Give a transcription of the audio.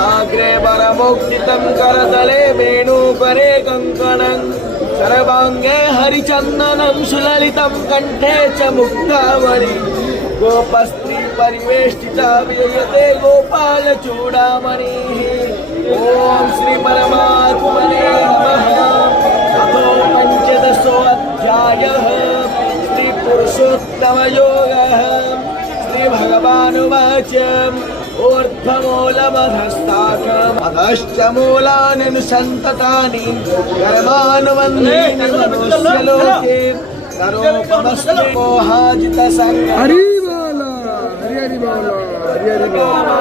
साग्रे वरमोक्तितं करतले वेणुकरे कङ्कणं सर्वाङ्गे हरिचन्दनं सुललितं कंठे च मुक्तावली गोपस्त्री परिवेष्टिता विजयते गोपालचूडामणिः ओम श्री परमात्मने नमः। अथो पंचदशोऽध्यायः श्री पुरुषोत्तमयोगः। श्री भगवानुवाच ऊर्ध्वमूलमधस्ताकम् अधश्च मूलान्यनुसन्ततानि कर्मानुबन्धीनि मनुष्यलोके नरोपमस्मि मोहाजितसङ्गः। हरि बोलो, हरि हरि बोलो, हरि हरि बोलो।